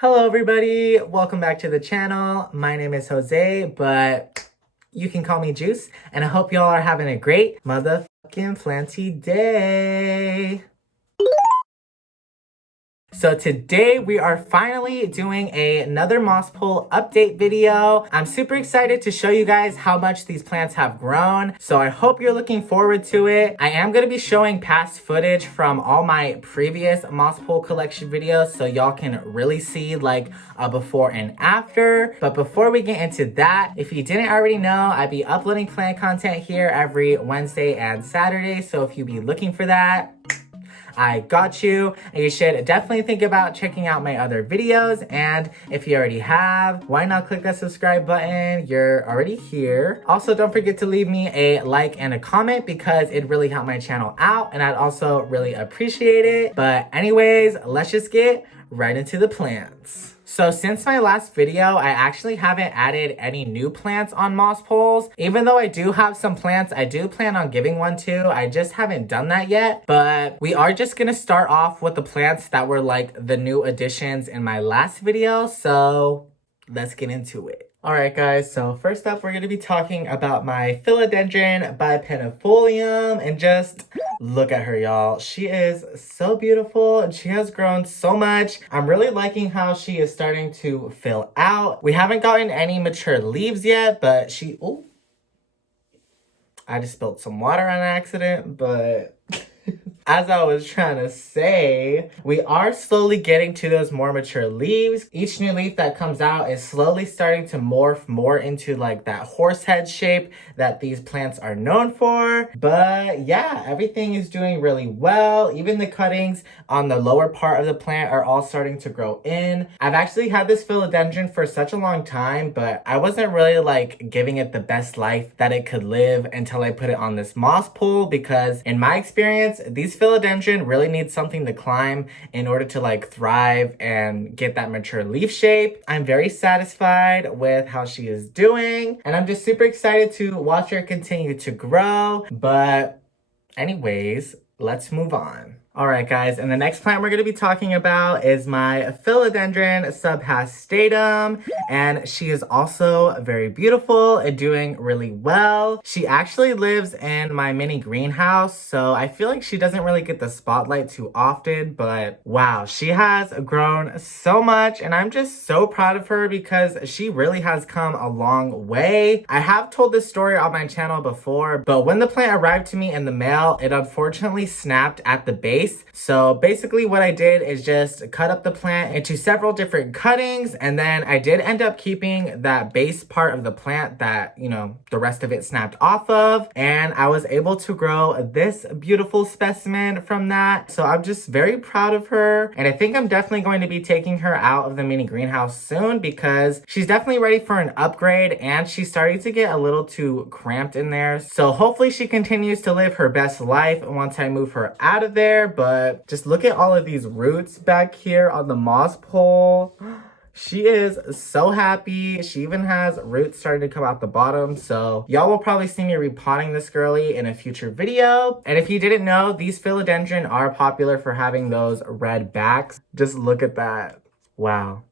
Hello everybody, welcome back to the channel. My name is Jose, but you can call me Juice, and I hope y'all are having a great motherfucking planty day. So today we are finally doing another moss pole update video. I'm super excited to show you guys how much these plants have grown. So I hope you're looking forward to it. I am going to be showing past footage from all my previous moss pole collection videos so y'all can really see like a before and after. But before we get into that, if you didn't already know, I'd be uploading plant content here every Wednesday and Saturday. So if you be looking for that, I got you, and you should definitely think about checking out my other videos. And if you already have, why not click that subscribe button? You're already here. Also, don't forget to leave me a like and a comment because it really helped my channel out, and I'd also really appreciate it. But anyways, let's just get right into the plants. So since my last video, I actually haven't added any new plants on moss poles. Even though I do have some plants, I do plan on giving one to. I just haven't done that yet. But we are just gonna start off with the plants that were like the new additions in my last video. So let's get into it. Alright guys, so first up we're going to be talking about my philodendron bipennifolium, and just look at her, y'all. She is so beautiful and she has grown so much. I'm really liking how she is starting to fill out. We haven't gotten any mature leaves yet, but I just spilled some water on accident, but as I was trying to say, we are slowly getting to those more mature leaves. Each new leaf that comes out is slowly starting to morph more into like that horse head shape that these plants are known for. But yeah, everything is doing really well. Even the cuttings on the lower part of the plant are all starting to grow in. I've actually had this philodendron for such a long time, but I wasn't really like giving it the best life that it could live until I put it on this moss pole, because in my experience, these philodendron really need something to climb in order to like thrive and get that mature leaf shape. I'm very satisfied with how she is doing, and I'm just super excited to watch her continue to grow. But anyways, let's move on. Alright guys, and the next plant we're going to be talking about is my philodendron subhastatum, and she is also very beautiful and doing really well. She actually lives in my mini greenhouse, so I feel like she doesn't really get the spotlight too often, but wow, she has grown so much, and I'm just so proud of her because she really has come a long way. I have told this story on my channel before, but when the plant arrived to me in the mail, it unfortunately snapped at the base. So basically what I did is just cut up the plant into several different cuttings, and then I did end up keeping that base part of the plant that, you know, the rest of it snapped off of, and I was able to grow this beautiful specimen from that. So I'm just very proud of her, and I think I'm definitely going to be taking her out of the mini greenhouse soon because she's definitely ready for an upgrade, and she's starting to get a little too cramped in there. So hopefully she continues to live her best life once I move her out of there. But just look at all of these roots back here on the moss pole. She is so happy. She even has roots starting to come out the bottom. So y'all will probably see me repotting this girly in a future video. And if you didn't know, these philodendron are popular for having those red backs. Just look at that. Wow.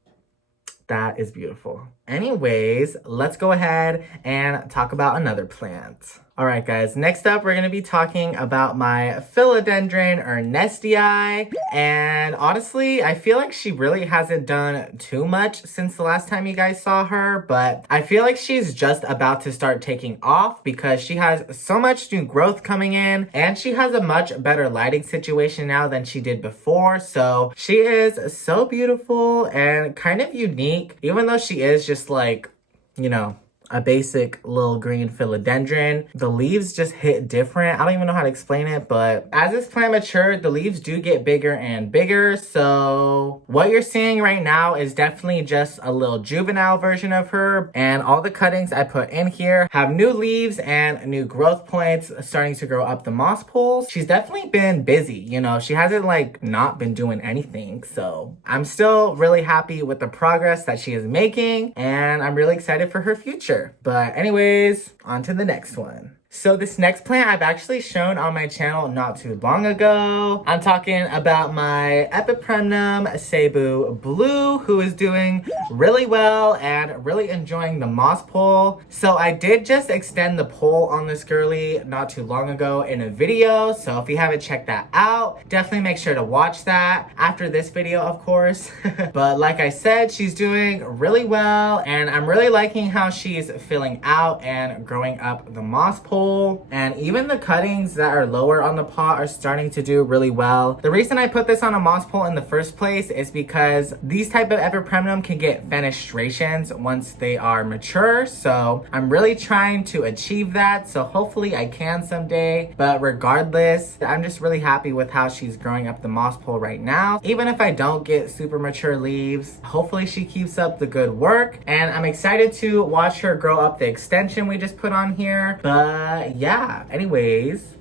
That is beautiful. Anyways, let's go ahead and talk about another plant. Alright guys, next up we're going to be talking about my philodendron ernestii, and honestly I feel like she really hasn't done too much since the last time you guys saw her, but I feel like she's just about to start taking off because she has so much new growth coming in, and she has a much better lighting situation now than she did before. So she is so beautiful and kind of unique, even though she is just like, you know, a basic little green philodendron. The leaves just hit different. I don't even know how to explain it, but as this plant matured, the leaves do get bigger and bigger. So what you're seeing right now is definitely just a little juvenile version of her, and all the cuttings I put in here have new leaves and new growth points starting to grow up the moss poles. She's definitely been busy, you know, she hasn't like not been doing anything. So I'm still really happy with the progress that she is making, and I'm really excited for her future. But anyways, on to the next one. So this next plant I've actually shown on my channel not too long ago. I'm talking about my epipremnum cebu blue, who is doing really well and really enjoying the moss pole. So I did just extend the pole on this girly not too long ago in a video. So if you haven't checked that out, definitely make sure to watch that after this video, of course. But like I said, she's doing really well and I'm really liking how she's filling out and growing up the moss pole. And even the cuttings that are lower on the pot are starting to do really well. The reason I put this on a moss pole in the first place is because these type of epipremnum can get fenestrations once they are mature. So I'm really trying to achieve that. So hopefully I can someday. But regardless, I'm just really happy with how she's growing up the moss pole right now. Even if I don't get super mature leaves, hopefully she keeps up the good work. And I'm excited to watch her grow up the extension we just put on here. But yeah, anyways,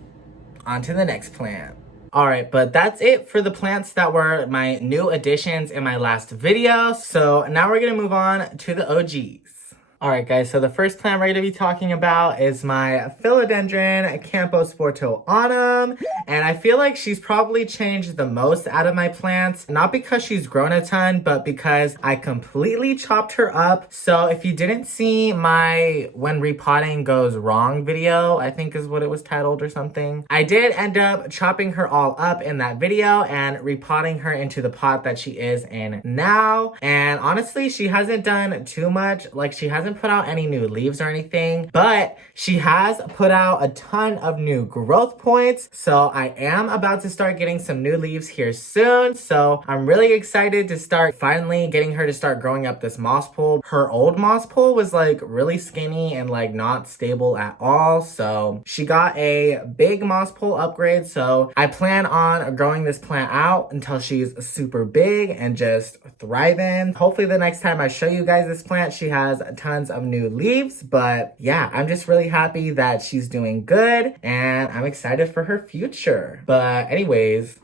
on to the next plant. All right, but that's it for the plants that were my new additions in my last video. So now we're gonna move on to the OGs. All right, guys, so the first plant we're going to be talking about is my philodendron camposportoanum. And I feel like she's probably changed the most out of my plants, not because she's grown a ton, but because I completely chopped her up. So if you didn't see my when repotting goes wrong video, I think is what it was titled or something, I did end up chopping her all up in that video and repotting her into the pot that she is in now. And honestly, she hasn't done too much. Like, she hasn't put out any new leaves or anything, but she has put out a ton of new growth points. So I am about to start getting some new leaves here soon. So I'm really excited to start finally getting her to start growing up this moss pole. Her old moss pole was like really skinny and like not stable at all. So she got a big moss pole upgrade. So I plan on growing this plant out until she's super big and just thriving. Hopefully the next time I show you guys this plant, she has tons of new leaves. But yeah, I'm just really happy that she's doing good and I'm excited for her future. But anyways,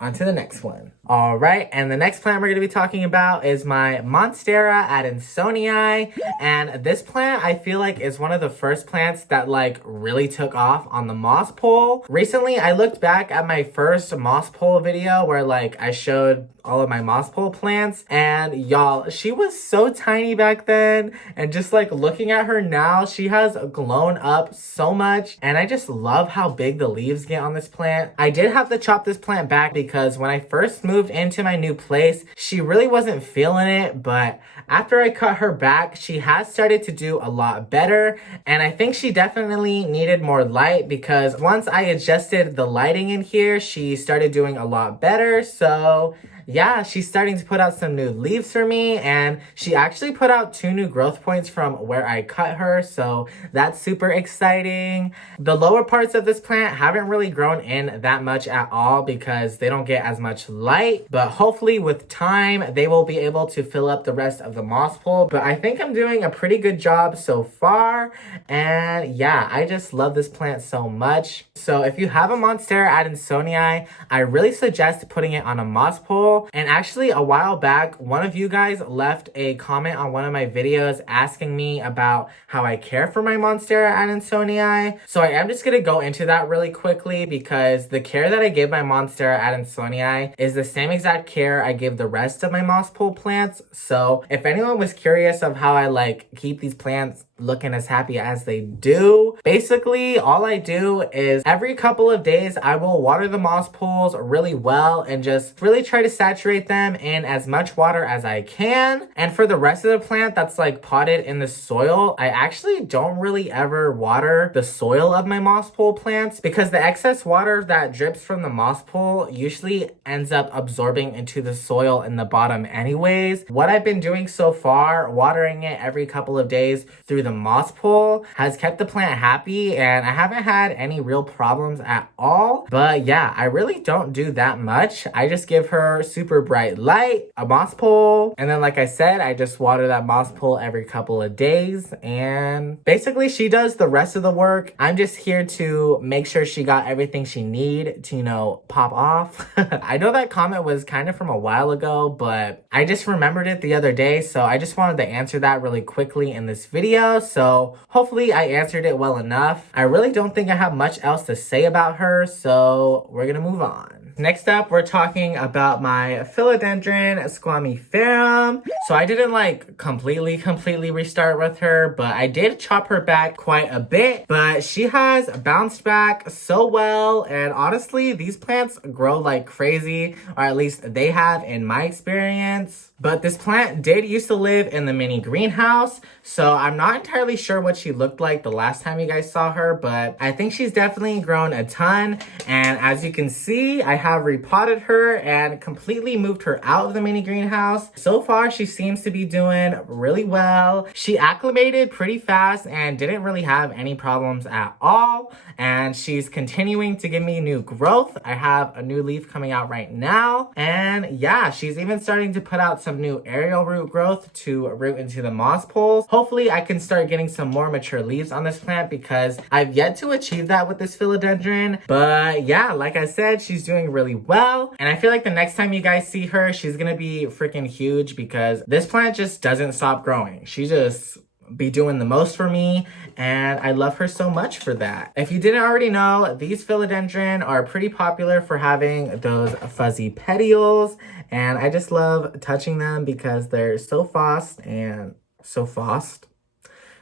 on to the next one. All right, and the next plant we're going to be talking about is my monstera adansonii. And this plant, I feel like, is one of the first plants that like really took off on the moss pole. Recently, I looked back at my first moss pole video where like I showed all of my moss pole plants, and y'all, she was so tiny back then, and just like looking at her now, she has grown up so much, and I just love how big the leaves get on this plant. I did have to chop this plant back because when I first moved into my new place, she really wasn't feeling it, but after I cut her back, she has started to do a lot better, and I think she definitely needed more light because once I adjusted the lighting in here, she started doing a lot better. So yeah, she's starting to put out some new leaves for me, and she actually put out 2 new growth points from where I cut her, so that's super exciting. The lower parts of this plant haven't really grown in that much at all because they don't get as much light, but hopefully with time they will be able to fill up the rest of the moss pole. But I think I'm doing a pretty good job so far, and yeah, I just love this plant so much. So if you have a monstera adansonii, I really suggest putting it on a moss pole. And actually, a while back, one of you guys left a comment on one of my videos asking me about how I care for my monstera adansonii. So I am just going to go into that really quickly because the care that I give my monstera adansonii is the same exact care I give the rest of my moss pole plants. So if anyone was curious of how I like keep these plants looking as happy as they do, basically all I do is every couple of days I will water the moss poles really well and just really try to saturate them in as much water as I can. And for the rest of the plant that's like potted in the soil, I actually don't really ever water the soil of my moss pole plants because the excess water that drips from the moss pole usually ends up absorbing into the soil in the bottom anyways. What I've been doing so far, watering it every couple of days through the moss pole, has kept the plant happy and I haven't had any real problems at all. But yeah, I really don't do that much. I just give her super bright light, a moss pole, and then like I said, I just water that moss pole every couple of days, and basically she does the rest of the work. I'm just here to make sure she got everything she need to, you know, pop off. I know that comment was kind of from a while ago, but I just remembered it the other day, so I just wanted to answer that really quickly in this video. video, so hopefully I answered it well enough. I really don't think I have much else to say about her, so we're gonna move on. Next up, we're talking about my philodendron squamiferum. So I didn't like completely restart with her, but I did chop her back quite a bit, but she has bounced back so well. And honestly, these plants grow like crazy, or at least they have in my experience. But this plant did used to live in the mini greenhouse, so I'm not entirely sure what she looked like the last time you guys saw her, but I think she's definitely grown a ton. And as you can see, I have repotted her and completely moved her out of the mini greenhouse. So far, she seems to be doing really well. She acclimated pretty fast and didn't really have any problems at all. And she's continuing to give me new growth. I have a new leaf coming out right now. And yeah, she's even starting to put out some new aerial root growth to root into the moss poles. Hopefully I can start getting some more mature leaves on this plant because I've yet to achieve that with this philodendron. But yeah, like I said, she's doing really well. And I feel like the next time you guys see her, she's gonna be freaking huge because this plant just doesn't stop growing. She just be doing the most for me, and I love her so much for that. If you didn't already know, these philodendron are pretty popular for having those fuzzy petioles, and I just love touching them because they're so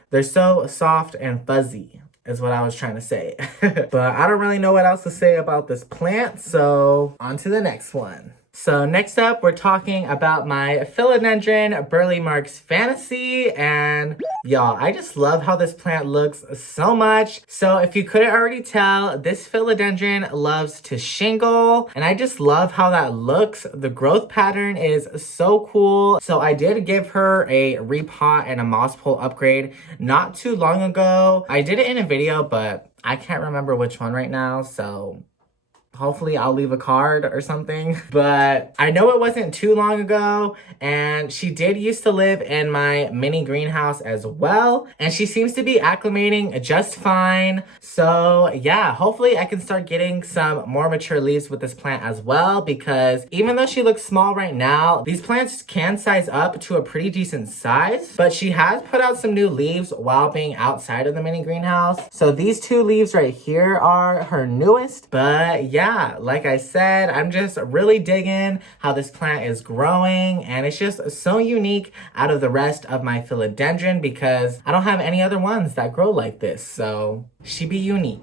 they're so soft and fuzzy is what I was trying to say. But I don't really know what else to say about this plant, so on to the next one. So next up, we're talking about my philodendron burle Marx fantasy, and y'all, I just love how this plant looks so much. So if you couldn't already tell, this philodendron loves to shingle, and I just love how that looks. The growth pattern is so cool. So I did give her a repot and a moss pole upgrade not too long ago. I did it in a video, but I can't remember which one right now, so hopefully I'll leave a card or something. But I know it wasn't too long ago, and she did used to live in my mini greenhouse as well, and she seems to be acclimating just fine. So yeah, hopefully I can start getting some more mature leaves with this plant as well, because even though she looks small right now, these plants can size up to a pretty decent size. But she has put out some new leaves while being outside of the mini greenhouse. So these two leaves right here are her newest. But yeah, like I said, I'm just really digging how this plant is growing, and it's just so unique out of the rest of my philodendron because I don't have any other ones that grow like this, so she be unique.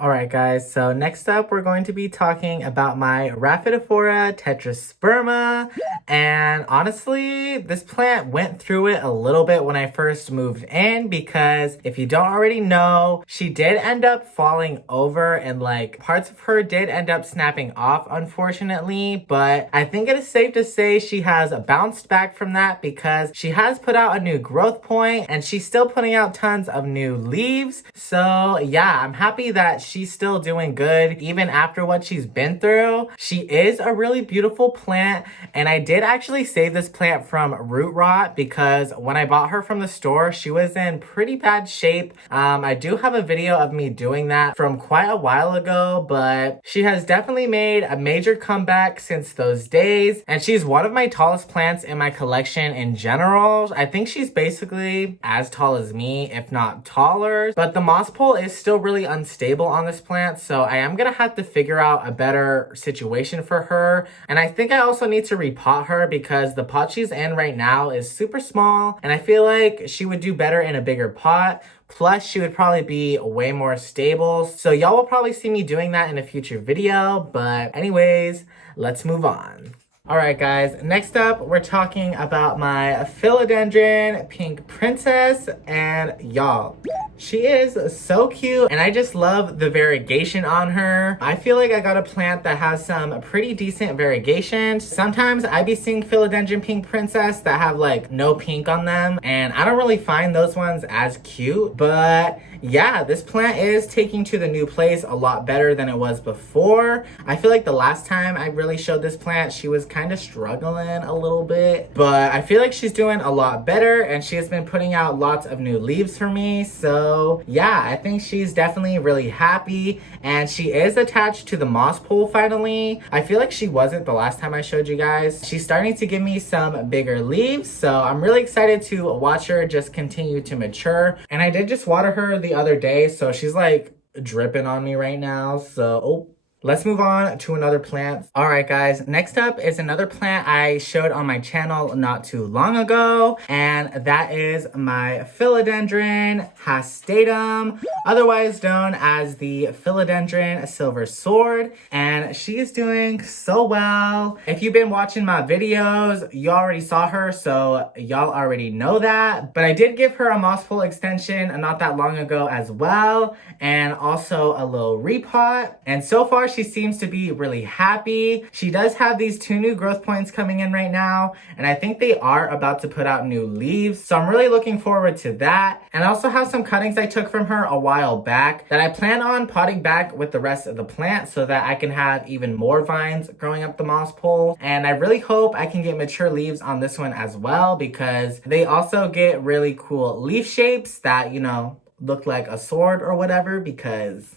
Alright guys, so next up we're going to be talking about my rhaphidophora tetrasperma, and honestly this plant went through it a little bit when I first moved in, because if you don't already know, she did end up falling over and like parts of her did end up snapping off, unfortunately. But I think it is safe to say she has bounced back from that because she has put out a new growth point and she's still putting out tons of new leaves. So yeah, I'm happy that she's still doing good even after what she's been through. She is a really beautiful plant, and I did actually save this plant from root rot because when I bought her from the store, she was in pretty bad shape. I do have a video of me doing that from quite a while ago, but she has definitely made a major comeback since those days, and she's one of my tallest plants in my collection in general. I think she's basically as tall as me, if not taller, but the moss pole is still really unstable on this plant, so I am gonna have to figure out a better situation for her. And I think I also need to repot her because the pot she's in right now is super small, and I feel like she would do better in a bigger pot. Plus, she would probably be way more stable. So y'all will probably see me doing that in a future video. But anyways, let's move on. Alright guys, next up we're talking about my philodendron pink princess, and y'all, she is so cute and I just love the variegation on her. I feel like I got a plant that has some pretty decent variegation. Sometimes I be seeing philodendron pink princess that have like no pink on them, and I don't really find those ones as cute. But yeah, this plant is taking to the new place a lot better than it was before. I feel like the last time I really showed this plant, she was kind of struggling a little bit, but I feel like she's doing a lot better, and she has been putting out lots of new leaves for me. So So yeah, I think she's definitely really happy, and she is attached to the moss pole finally. I feel like she wasn't the last time I showed you guys. She's starting to give me some bigger leaves, so I'm really excited to watch her just continue to mature. And I did just water her the other day, so she's like dripping on me right now. So let's move on to another plant. All right, guys, next up is another plant I showed on my channel not too long ago, and that is my philodendron hastatum, otherwise known as the philodendron silver sword, and she is doing so well. If you've been watching my videos, you already saw her, so y'all already know that, but I did give her a moss pole extension not that long ago as well, and also a little repot, and so far she seems to be really happy. She does have these 2 new growth points coming in right now, and I think they are about to put out new leaves, so I'm really looking forward to that. And I also have some cuttings I took from her a while back that I plan on potting back with the rest of the plant so that I can have even more vines growing up the moss pole. And I really hope I can get mature leaves on this one as well, because they also get really cool leaf shapes that, you know, look like a sword or whatever, because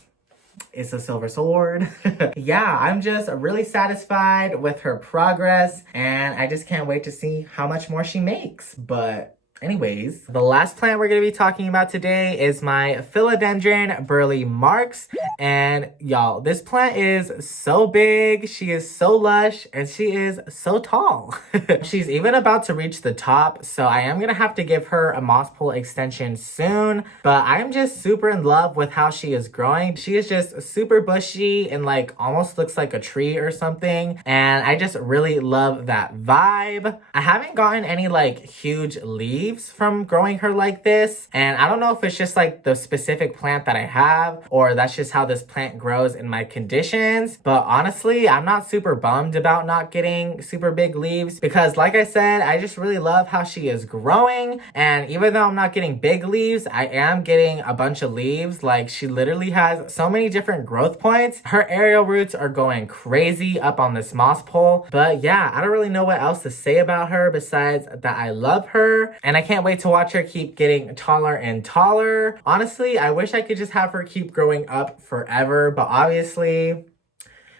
it's a silver sword. Yeah, I'm just really satisfied with her progress, and I just can't wait to see how much more she makes. But anyways, the last plant we're going to be talking about today is my philodendron burle marx. And y'all, this plant is so big, she is so lush, and she is so tall. She's even about to reach the top, so I am going to have to give her a moss pole extension soon. But I am just super in love with how she is growing. She is just super bushy and like almost looks like a tree or something. And I just really love that vibe. I haven't gotten any like huge leaves from growing her like this, and I don't know if it's just like the specific plant that I have, or that's just how this plant grows in my conditions. But honestly, I'm not super bummed about not getting super big leaves, because like I said, I just really love how she is growing. And even though I'm not getting big leaves, I am getting a bunch of leaves. Like, she literally has so many different growth points. Her aerial roots are going crazy up on this moss pole. But yeah, I don't really know what else to say about her besides that I love her, and I can't wait to watch her keep getting taller and taller. Honestly, I wish I could just have her keep growing up forever, but obviously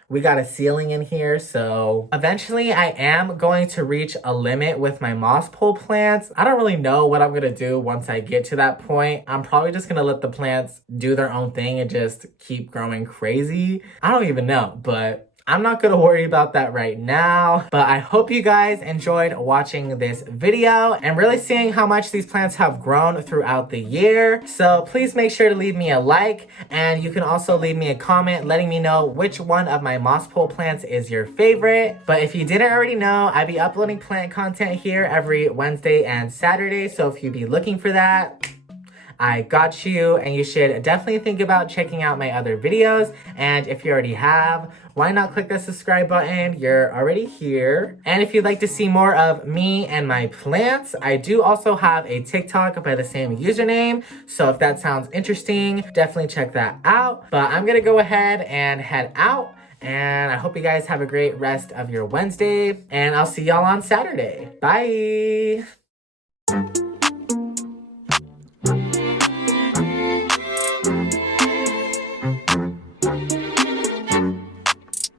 we got a ceiling in here, so eventually I am going to reach a limit with my moss pole plants. I don't really know what I'm gonna do once I get to that point. I'm probably just gonna let the plants do their own thing and just keep growing crazy. I don't even know, but I'm not gonna worry about that right now. But I hope you guys enjoyed watching this video and really seeing how much these plants have grown throughout the year. So please make sure to leave me a like, and you can also leave me a comment letting me know which one of my moss pole plants is your favorite. But if you didn't already know, I be uploading plant content here every Wednesday and Saturday, so if you be looking for that, I got you, and you should definitely think about checking out my other videos. And if you already have, why not click the subscribe button? You're already here. And if you'd like to see more of me and my plants, I do also have a TikTok by the same username. So if that sounds interesting, definitely check that out. But I'm gonna go ahead and head out, and I hope you guys have a great rest of your Wednesday, and I'll see y'all on Saturday. Bye.